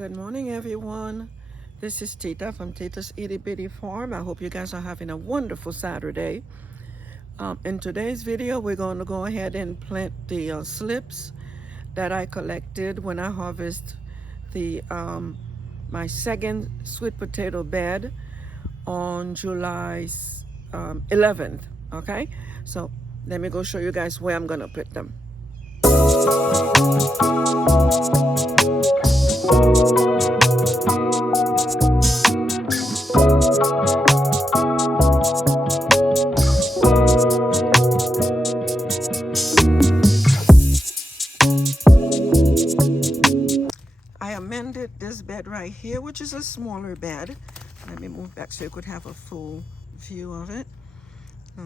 Good morning, everyone. This is Tita from Tita's Itty Bitty Farm. I hope you guys are having a wonderful Saturday. In today's video, we're going to go ahead and plant the slips that I collected when I harvest the my second sweet potato bed on July 11th. Okay, so let me go show you guys where I'm going to put them. I amended this bed right here, which is a smaller bed. Let me move back so you could have a full view of it.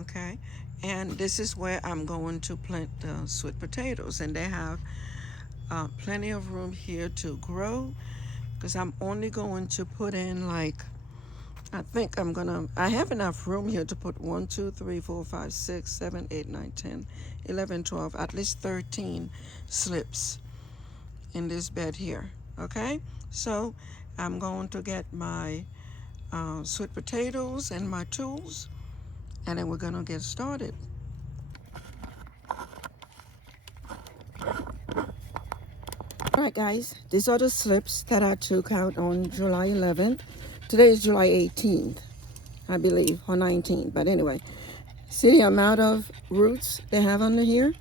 Okay, and this is where I'm going to plant the sweet potatoes, and they have plenty of room here to grow because I'm only going to put in I have enough room here to put 1, 2, 3, 4, 5, 6, 7, 8, 9, 10, 11, 12, at least 13 slips in this bed here. Okay, so I'm going to get my sweet potatoes and my tools, and then we're going to get started. All right, guys, these are the slips that I took out on July 11th. Today is July 18th, I believe, or 19th. But anyway, see the amount of roots they have under here?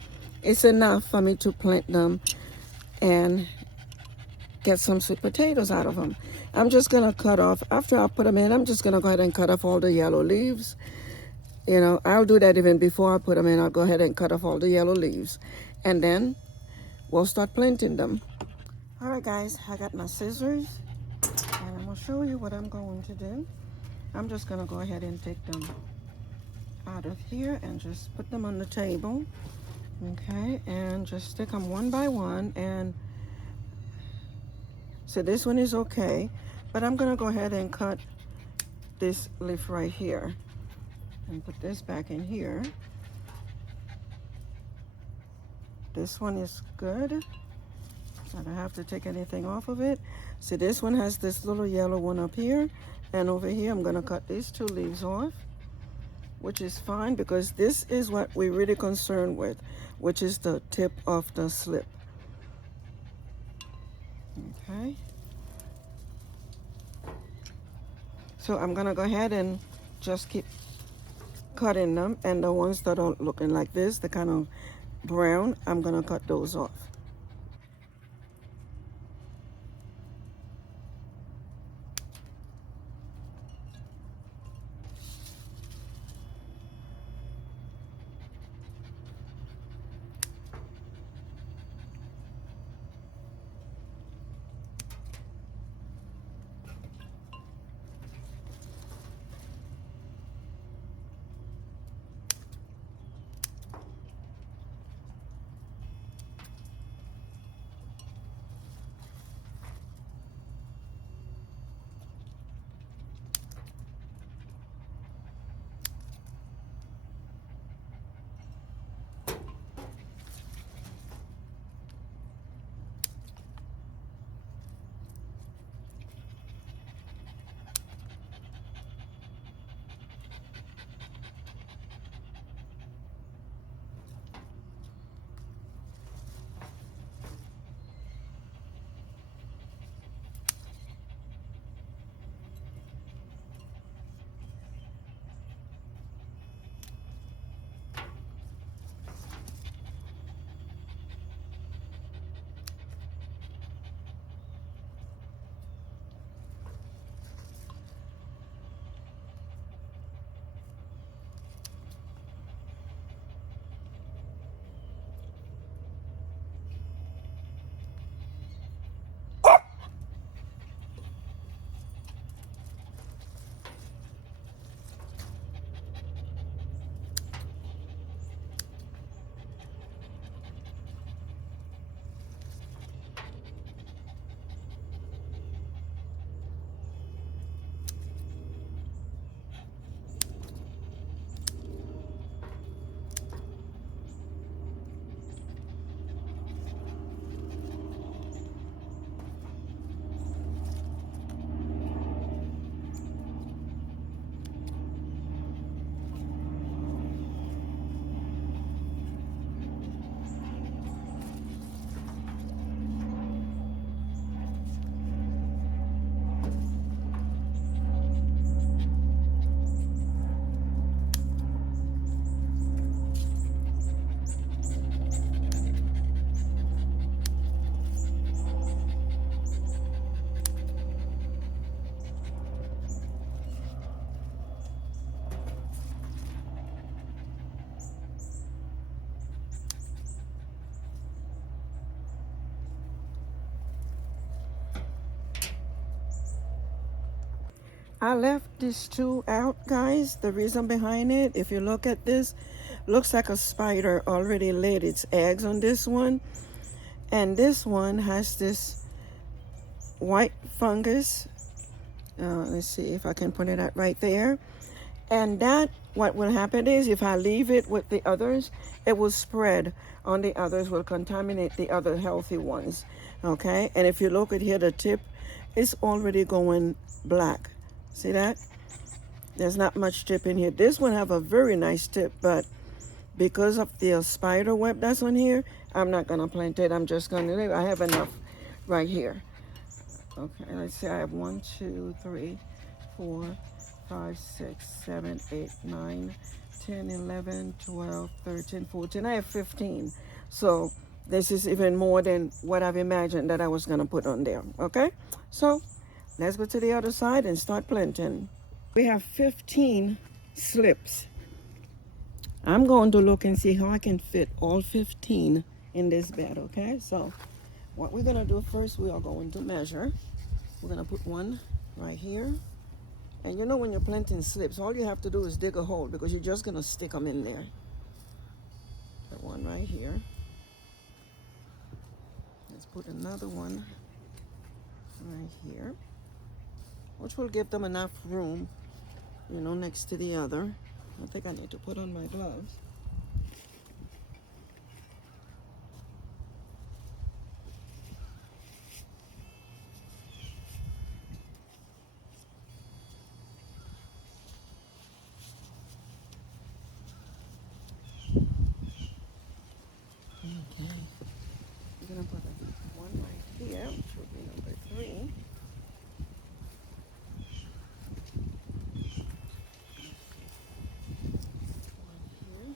It's enough for me to plant them and get some sweet potatoes out of them. I'm just going to cut off, after I put them in, I'm just going to go ahead and cut off all the yellow leaves. You know, I'll do that even before I put them in. I'll go ahead and cut off all the yellow leaves. And then we'll start planting them. All right, guys, I got my scissors, and I'm going to show you what I'm going to do. I'm just going to go ahead and take them out of here and just put them on the table. Okay, and just stick them one by one. And so this one is okay, but I'm going to go ahead and cut this leaf right here and put this back in here. This one is good. I don't have to take anything off of it. See, this one has this little yellow one up here, and over here I'm going to cut these two leaves off, which is fine because this is what we're really concerned with, which is the tip of the slip. Okay. So I'm going to go ahead and just keep cutting them, and the ones that are looking like this, the kind of brown, I'm going to cut those off. I left these two out, guys. The reason behind it, if you look at this, looks like a spider already laid its eggs on this one. And this one has this white fungus. Let's see if I can put it out right there. And that, what will happen is if I leave it with the others, it will spread on the others, will contaminate the other healthy ones. Okay, and if you look at here, the tip is already going black. See that? There's not much tip in here. This one have a very nice tip, but because of the spider web that's on here, I'm not gonna plant it. I'm just gonna leave. I have enough right here. Okay, let's see. I have 1, 2, 3, 4, 5, 6, 7, 8, 9, 10, 11, 12, 13, 14. I have 15. So this is even more than what I've imagined that I was gonna put on there. Okay, so let's go to the other side and start planting. We have 15 slips. I'm going to look and see how I can fit all 15 in this bed, okay? So what we're gonna do first, we are going to measure. We're gonna put one right here. And you know when you're planting slips, all you have to do is dig a hole because you're just gonna stick them in there. Put one right here. Let's put another one right here, which will give them enough room, you know, next to the other. I think I need to put on my gloves. Okay. I'm gonna put one right here, which will be number 3. One here.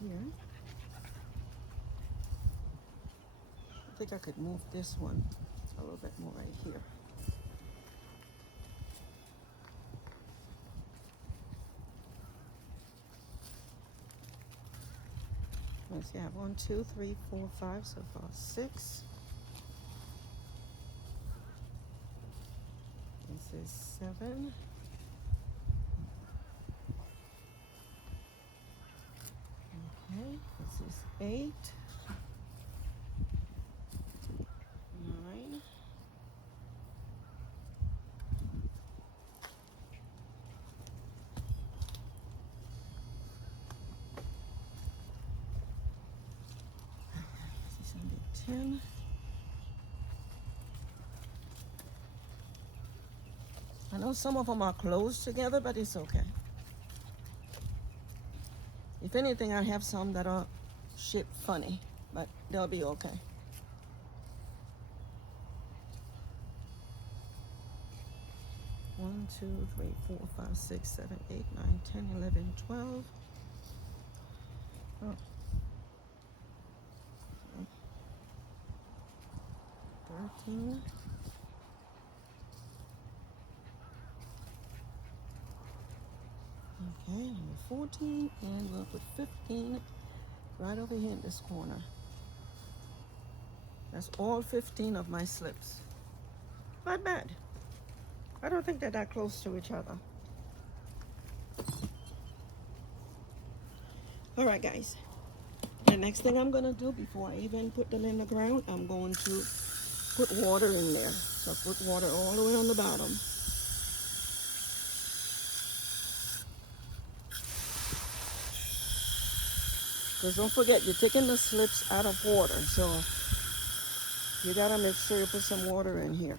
Here. I think I could move this one a little bit more right here. Let's see, I have 1, 2, 3, 4, 5, so far 6. This is 7. Okay, this is 8. 9. This is number 10. I know some of them are close together, but it's okay. If anything, I have some that are shaped funny, but they'll be okay. One, 2, 3, 4, 5, 6, 7, 8, 9, 10, 11, 12. Oh. 13. Okay, number 14, and we'll put 15 right over here in this corner. That's all 15 of my slips. Not bad. I don't think they're that close to each other. All right, guys. The next thing I'm gonna do before I even put them in the ground, I'm going to put water in there. So put water all the way on the bottom. Because don't forget, you're taking the slips out of water, so you gotta make sure you put some water in here.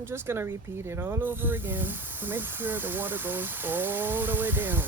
I'm just gonna repeat it all over again to make sure the water goes all the way down.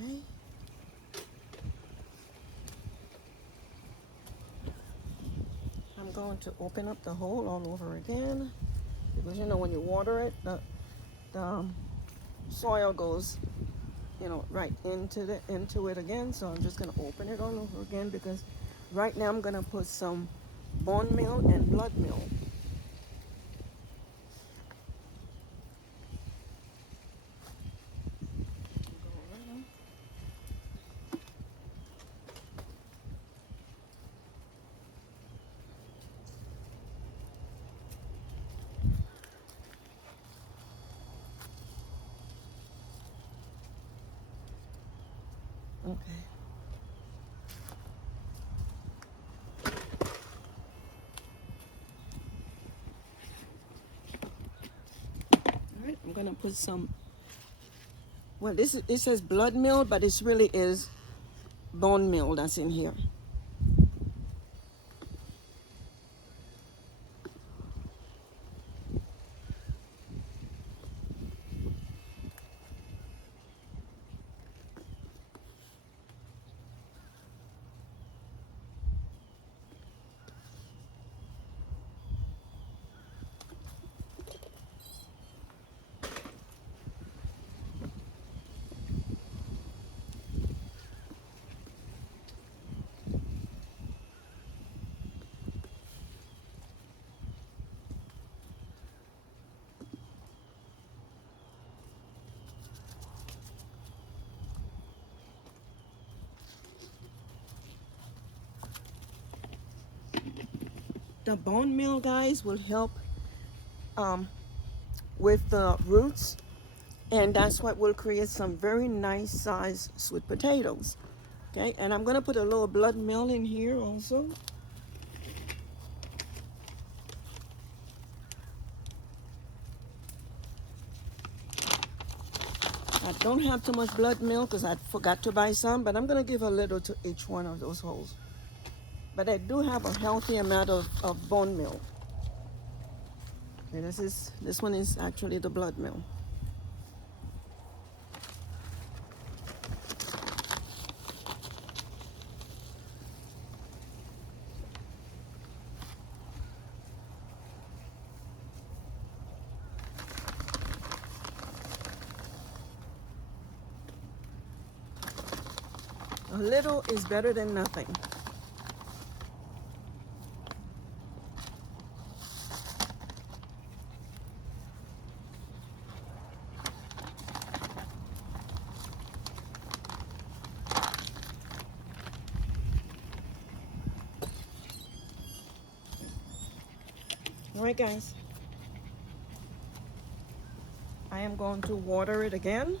Okay. I'm going to open up the hole all over again because you know when you water it, the soil goes, you know, right into it again. So I'm just gonna open it all over again because right now I'm gonna put some bone meal and blood meal. Okay. All right. I'm gonna put some. Well, it says blood meal, but it really is bone meal that's in here. The bone meal, guys, will help um, with the roots, and that's what will create some very nice sized sweet potatoes. Okay, and I'm gonna put a little blood meal in here also. I don't have too much blood meal because I forgot to buy some, but I'm gonna give a little to each one of those holes. But I do have a healthy amount of bone meal. Okay, this one is actually the blood meal. A little is better than nothing. All right, guys. I am going to water it again.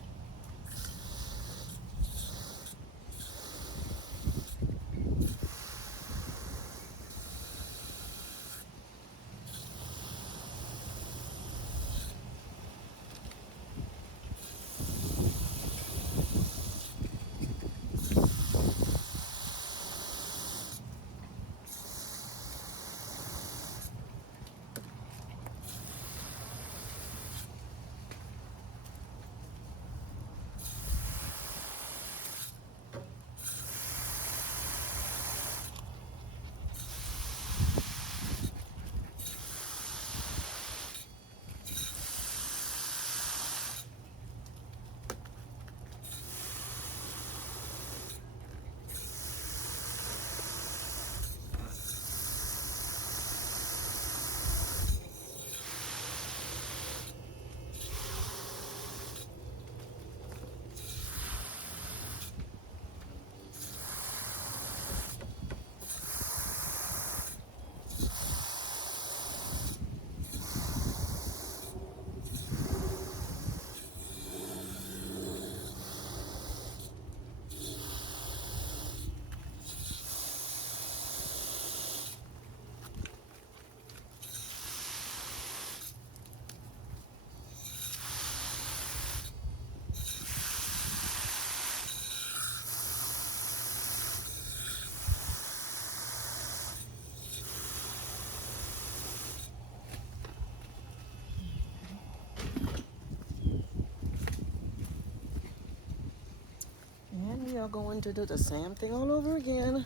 are going to do the same thing all over again.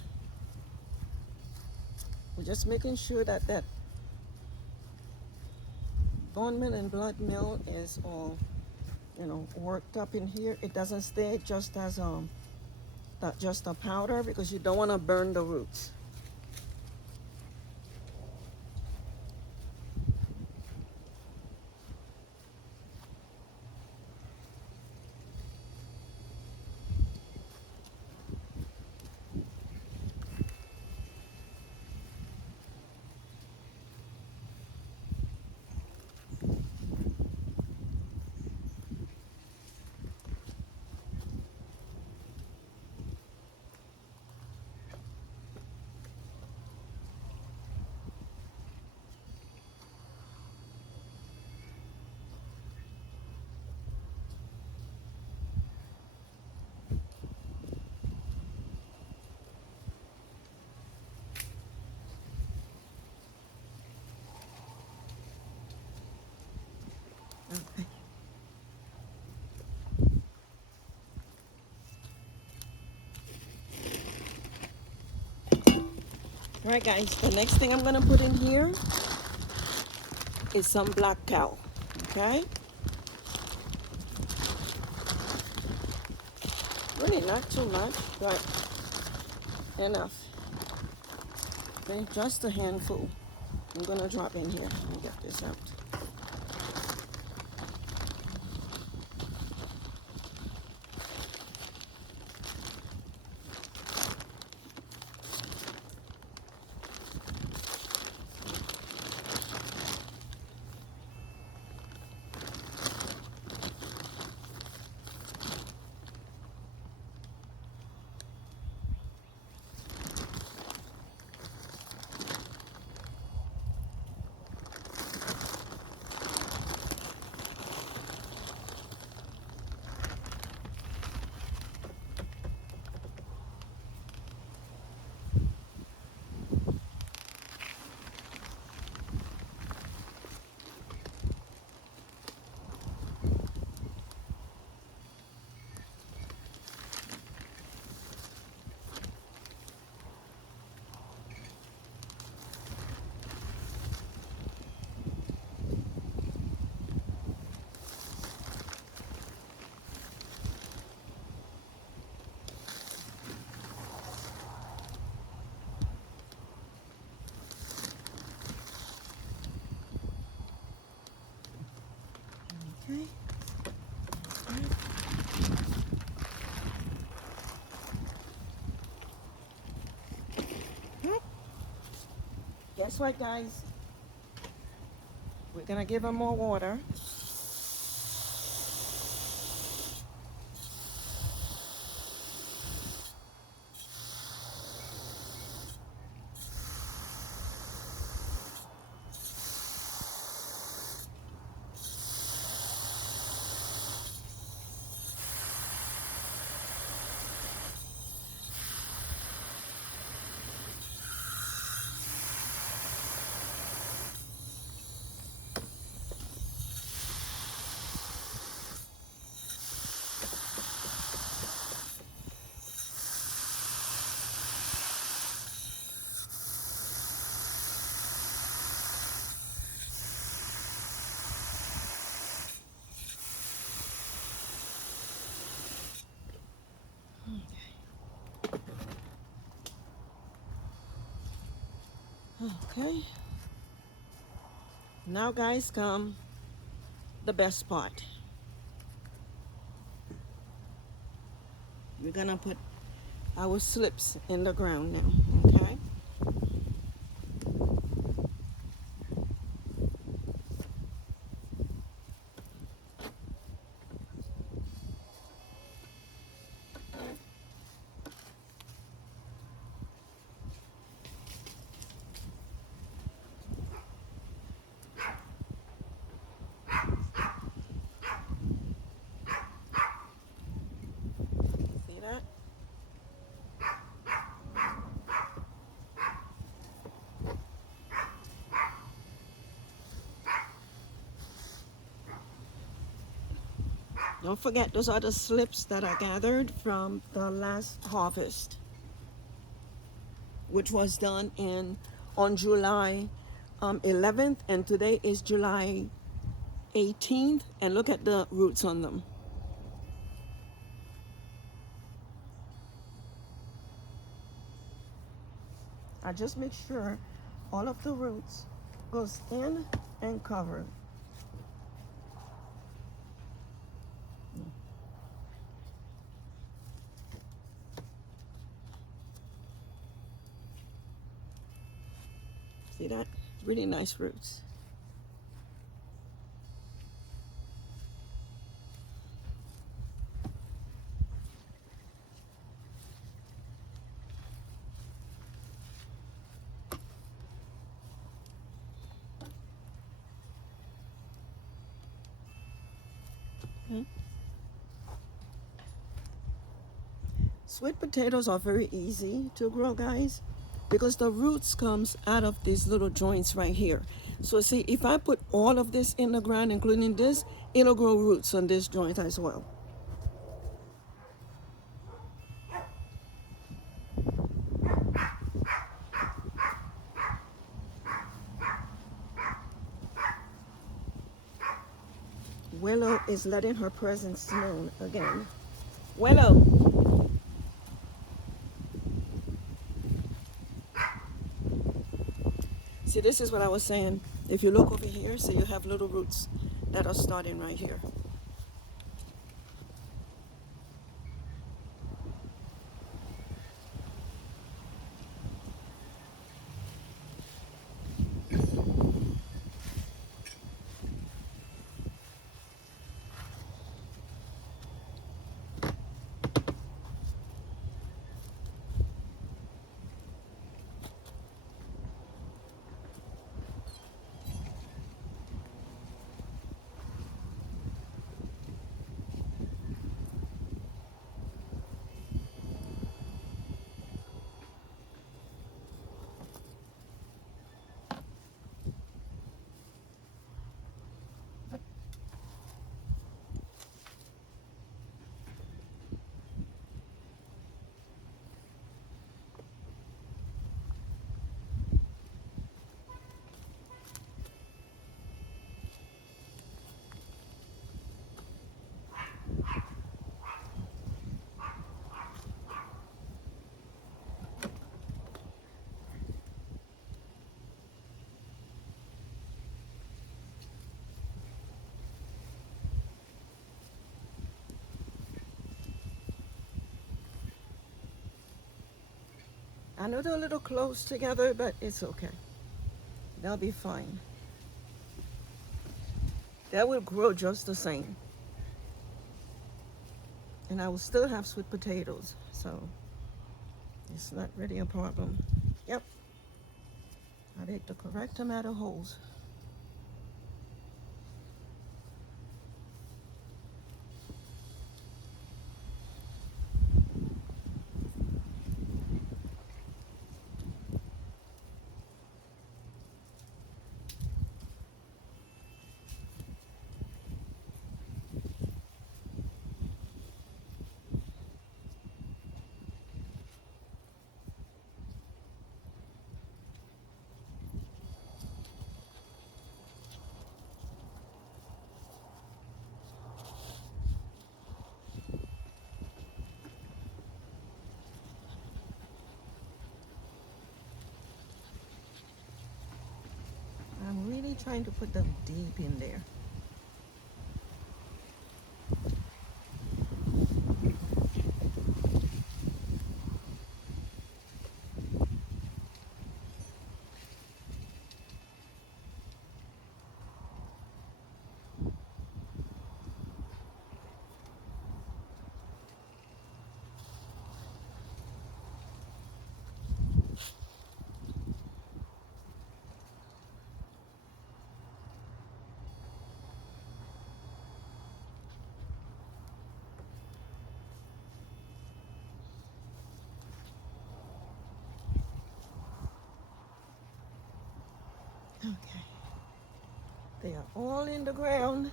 We're just making sure that that bone meal and blood meal is all, worked up in here. It doesn't stay just as just a powder, because you don't want to burn the roots. Okay. All right, guys, the next thing I'm going to put in here is some black cow. Okay? Really not too much, but enough. Okay, just a handful. I'm going to drop in here. Let me get this out. Okay. Guess what, guys? We're going to give them more water. Okay. Now, guys, come the best part. We're going to put our slips in the ground now, okay? See that? Don't forget, those are the slips that I gathered from the last harvest, which was done on July 11th, and today is July 18th. And look at the roots on them. I just make sure all of the roots goes in and covered. See that? Really nice roots. Okay. Sweet potatoes are very easy to grow, guys, because the roots comes out of these little joints right here. So see, if I put all of this in the ground, including this, it'll grow roots on this joint as well. Willow is letting her presence known again. Willow. See, this is what I was saying. If you look over here, see you have little roots that are starting right here. I know they're a little close together, but it's okay. They'll be fine. That will grow just the same. And I will still have sweet potatoes, so it's not really a problem. Yep, I dig the correct amount of holes. I'm really trying to put them deep in there. Okay. They are all in the ground.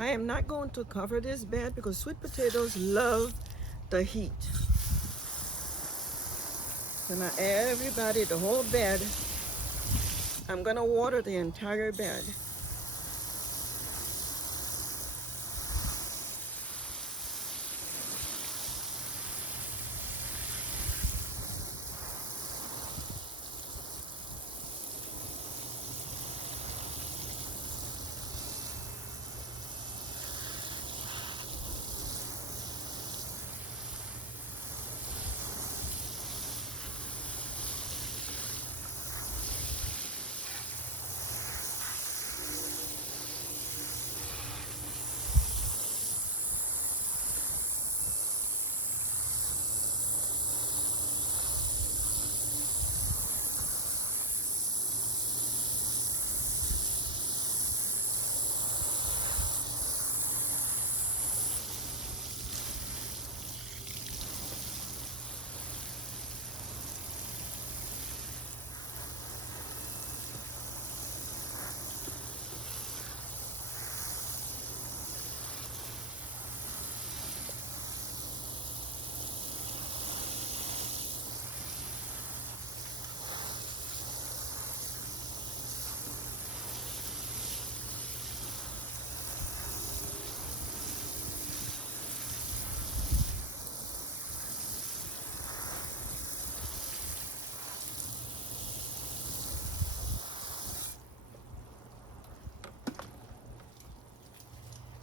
I am not going to cover this bed because sweet potatoes love the heat. So now everybody, the whole bed, I'm gonna water the entire bed.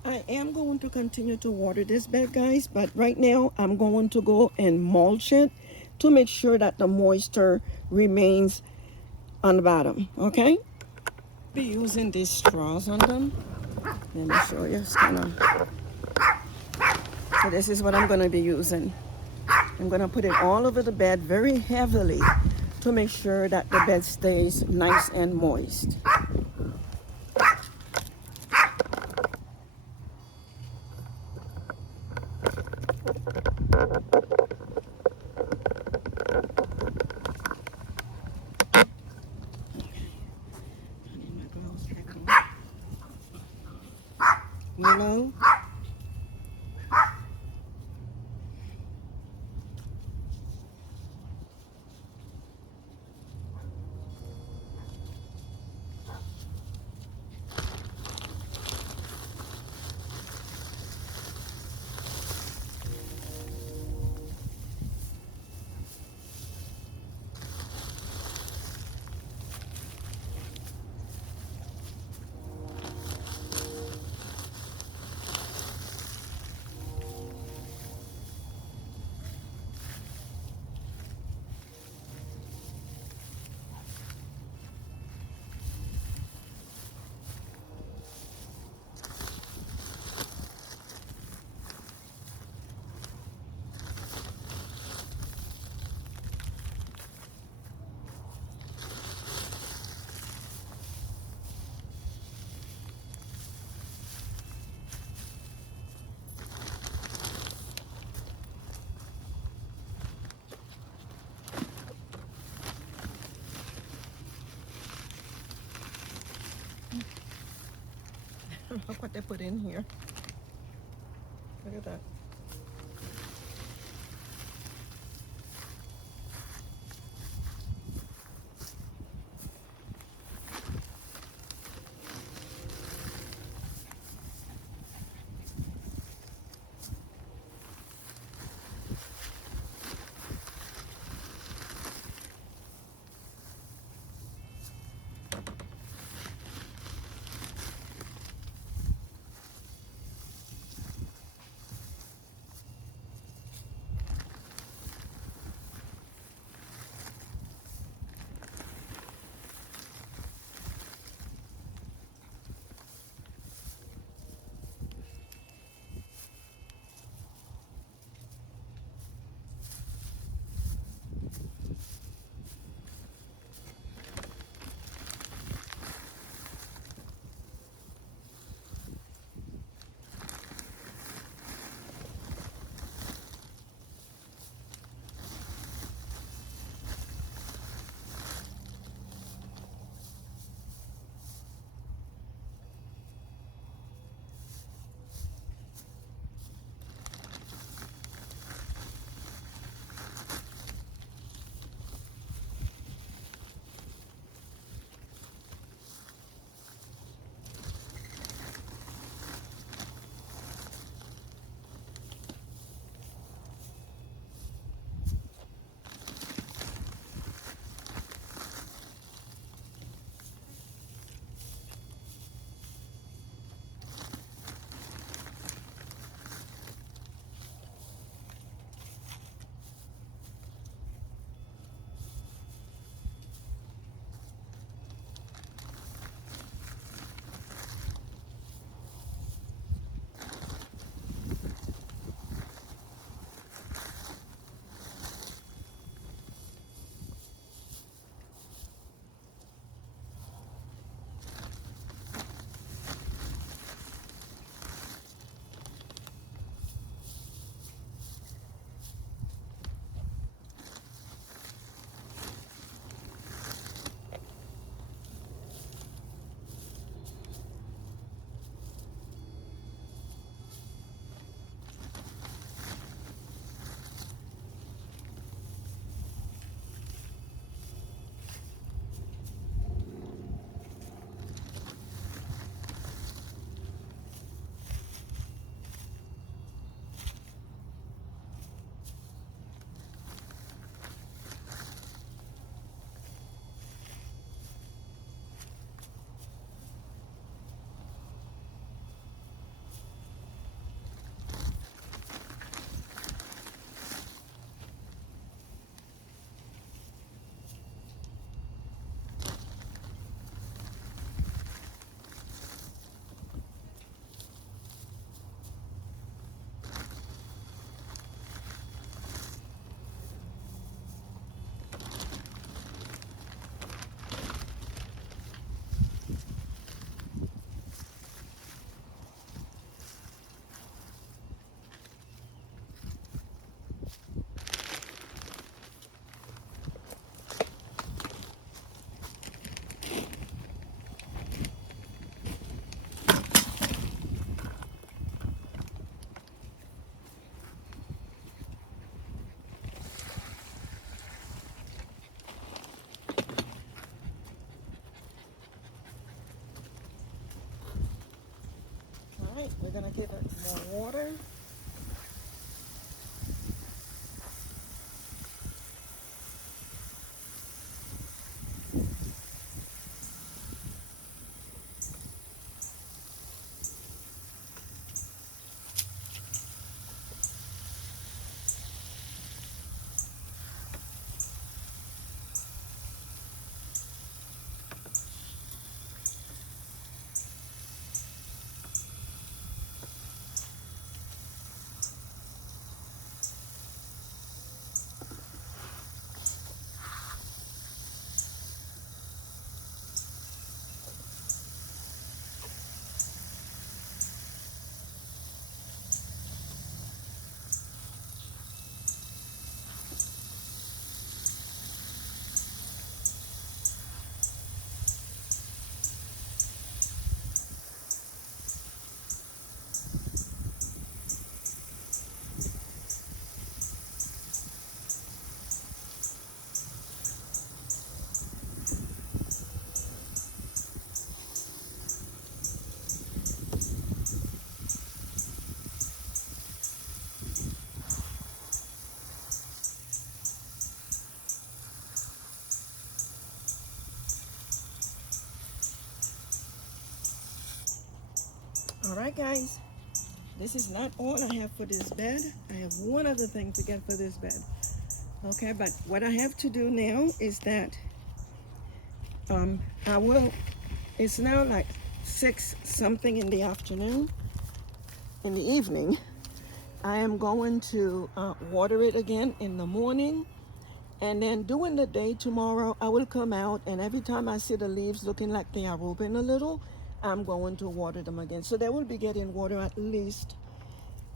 I am going to continue to water this bed, guys, but right now I'm going to go and mulch it to make sure that the moisture remains on the bottom, okay? Be using these straws on them. Let me show you. It's kind of, so this is what I'm going to be using. I'm going to put it all over the bed very heavily to make sure that the bed stays nice and moist. Willow. Look what they put in here. Look at that. to give it more water. All right, guys, this is not all I have for this bed. I have one other thing to get for this bed. Okay, but what I have to do now is that it's now like 6 something in the afternoon, in the evening. I am going to water it again in the morning. And then during the day tomorrow, I will come out, and every time I see the leaves looking like they are open a little, I'm going to water them again. So they will be getting water at least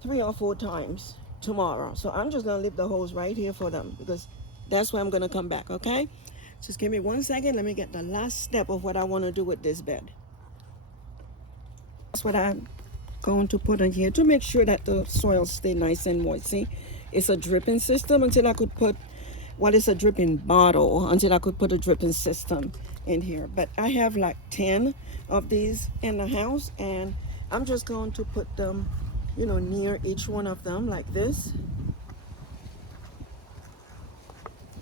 3 or 4 times tomorrow. So I'm just going to leave the hose right here for them because that's where I'm going to come back, okay? Just give me 1 second. Let me get the last step of what I want to do with this bed. That's what I'm going to put in here to make sure that the soil stay nice and moist. See, it's a dripping system until I could put, well, it's a dripping bottle until I could put a dripping system in here. But I have like 10 of these in the house, and I'm just going to put them, you know, near each one of them like this.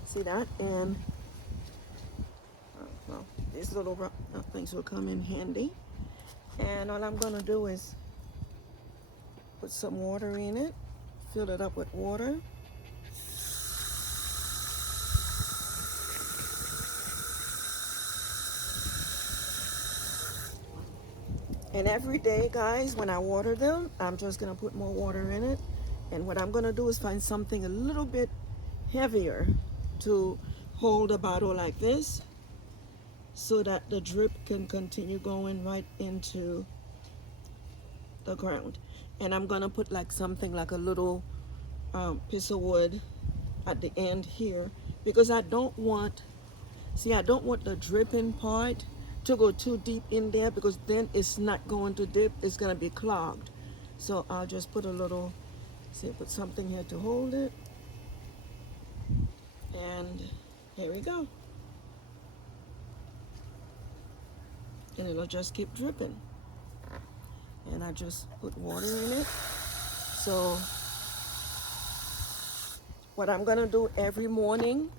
See that? And well, these little things will come in handy. And all I'm going to do is put some water in it, fill it up with water. And every day, guys, when I water them, I'm just going to put more water in it. And what I'm going to do is find something a little bit heavier to hold a bottle like this so that the drip can continue going right into the ground. And I'm going to put like something like a little piece of wood at the end here because I don't want the dripping part to go too deep in there because then it's not going to dip, it's going to be clogged. So I'll just put a little, put something here to hold it. And here we go. And it'll just keep dripping. And I just put water in it. So what I'm going to do every morning,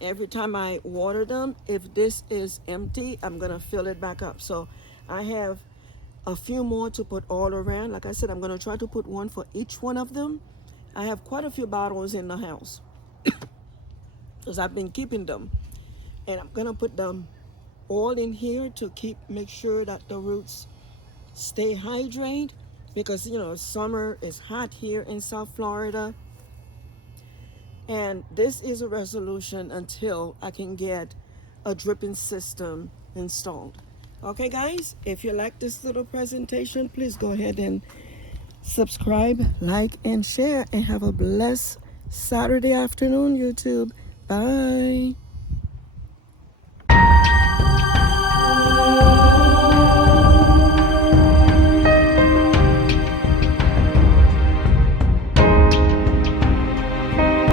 every time I water them, if this is empty, I'm going to fill it back up. So I have a few more to put all around. Like I said, I'm going to try to put one for each one of them. I have quite a few bottles in the house because I've been keeping them. And I'm going to put them all in here to make sure that the roots stay hydrated because, you know, summer is hot here in South Florida. And this is a resolution until I can get a dripping system installed. Okay, guys, if you like this little presentation, please go ahead and subscribe, like, and share, and have a blessed Saturday afternoon, YouTube. Bye.